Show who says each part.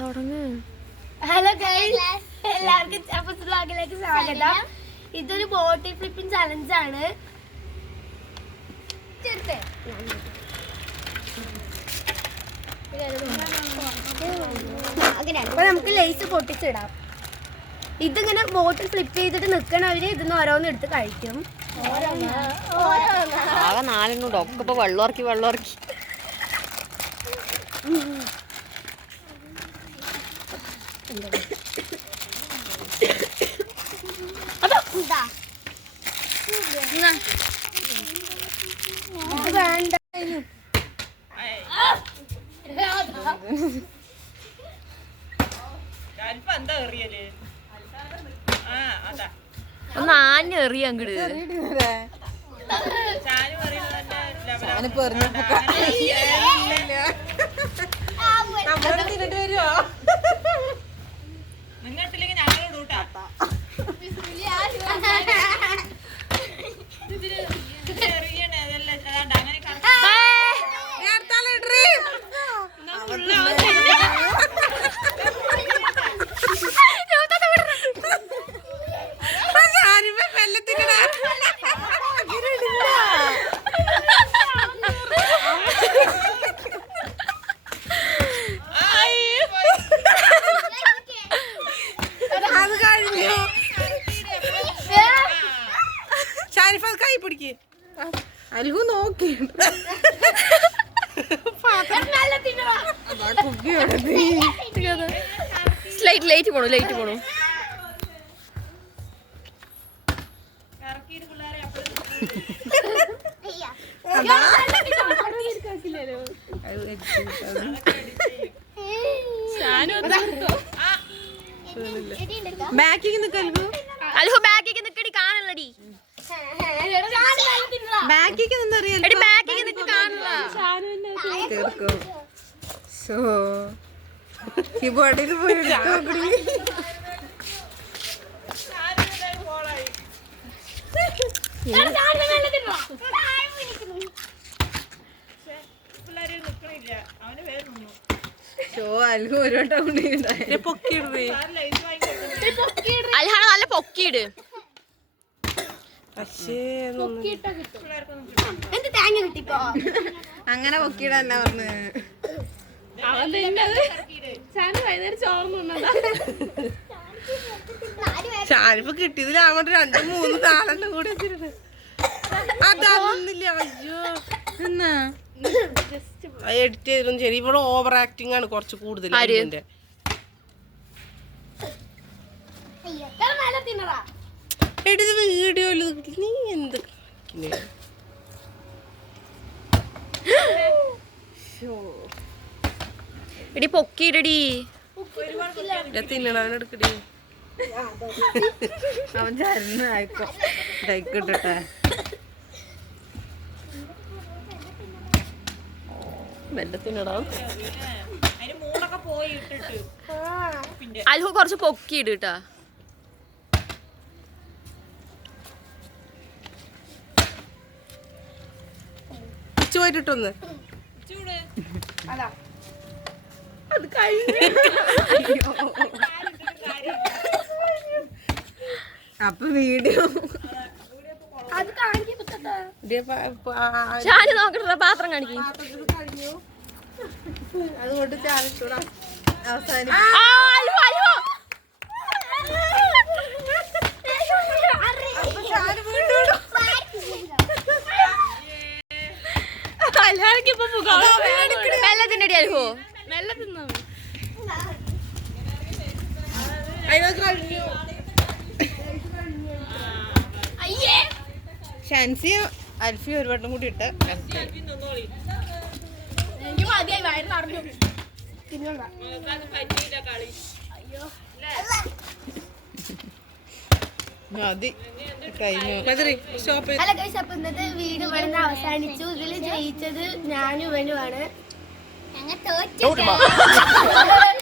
Speaker 1: തുടങ്ങ്.
Speaker 2: Hello guys എല്ലാവർക്കും സ്വാഗതം. ഇതൊരു ബോട്ടിൽ ഫ്ലിപ്പിംഗ് ചലഞ്ച് ആണ്. അപ്പൊ നമുക്ക് ലേസ് പൊട്ടിച്ചിടാം. ഇതിങ്ങനെ ബോട്ടിൽ ഫ്ലിപ്പ് ചെയ്തിട്ട് നിക്കണവര് ഇതിന്ന് ഓരോന്ന് എടുത്ത് കഴിക്കും.
Speaker 1: ആകെ നാലെണ്ണുണ്ട്. ഒക്കെ ഇപ്പൊ വെള്ളം ഇറക്കി വെള്ളം ഇറക്കി.
Speaker 2: ഇത് വേണ്ട
Speaker 3: ഞാനിപ്പോ എന്താ എറിയൽ ആ അതാ
Speaker 1: ഒന്ന് ആഞ്ഞ എറിയ
Speaker 3: അങ്ങോട്ട്
Speaker 4: ഞാനിപ്പോ എറിഞ്ഞപ്പോ
Speaker 3: നിങ്ങട്ടില്ലെങ്കിൽ
Speaker 4: അത് കൈ പിടിക്ക് അൽഹു നോക്കി
Speaker 1: ലൈറ്റ് ലൈറ്റ് പോണു ലൈറ്റ് പോണു.
Speaker 4: ബാക്കിൽ നിൽക്കൽഹു
Speaker 1: അൽഹു. ബാക്കിക്ക് നിക്കടി കാണുള്ളടി
Speaker 4: ബാക്കിൽ നിന്നറിയാലോ
Speaker 1: എടി ബാക്കിക്ക് നിക്ക് കാണുള്ള
Speaker 4: തീർക്കും സോ കീബോർഡിൽ പോയി എടുത്ത് നോക്കടി.
Speaker 3: പിള്ളേരെ നിക്കണില്ല അവന് വേറെ നിന്നു
Speaker 4: ഷോ അൽഹു ഒരു വട്ടം കൂടി പൊക്കിയിടുവേ
Speaker 3: സാറ് ലൈറ്റ് വാങ്ങി
Speaker 1: അൽഹാണ നല്ല പൊക്കിയിട്.
Speaker 4: പക്ഷേ
Speaker 2: എന്ത് തേങ്ങ കിട്ടിപ്പോ?
Speaker 4: അങ്ങനെ പൊക്കിയിടല്ല പറഞ്ഞ്. ഷാനിപ്പ് കിട്ടിയതിൽ അങ്ങോട്ട് രണ്ടും മൂന്ന് താളം കൂടി വെച്ചിട്ടുണ്ട്. അതൊന്നില്ല. അയ്യോ. എന്നാ? എഡിറ്റ് ചെയ്തിരുന്നു ശരി ഇവിടെ ഓവർ ആക്ടിങ് ആണ് കുറച്ച് കൂടുതൽ
Speaker 1: ആര്?
Speaker 4: ഇതിന്റെ. എടി ഇത് വീഡിയോയിൽ നീ എന്ത്?
Speaker 1: എടി പൊക്കിയിടടി
Speaker 4: തിന്നണവൻ എടുക്കടി അവൻ ചരന്ന് ആയിക്കോ. ഇതായിക്കോട്ടെ
Speaker 1: അൽഹു കുറച്ച് പൊക്കിയിട് കേട്ടാ.
Speaker 4: ഉച്ച അത്.
Speaker 3: കഴിഞ്ഞു.
Speaker 4: അപ്പൊ വീഡിയോ.
Speaker 1: ഷാനി നോക്കട്ടെ പാത്രം കാണിക്കും.
Speaker 4: അതുകൊണ്ട് അവസാനം
Speaker 1: അൽഹു
Speaker 4: അയ്യോ. ഷാൻസി അൽഫി ഒരു വട്ടം കൂടി ഇട്ട്.
Speaker 3: നിന്നോളി അത് പറ്റിയില്ല കളി
Speaker 4: മതി. കഴിഞ്ഞു.
Speaker 2: ഇന്നത്തെ വീട് ഇവിടെ അവസാനിച്ചു. ഇതിൽ ജയിച്ചത് ഞാനും ഇവനുമാണ്. が通っちゃう。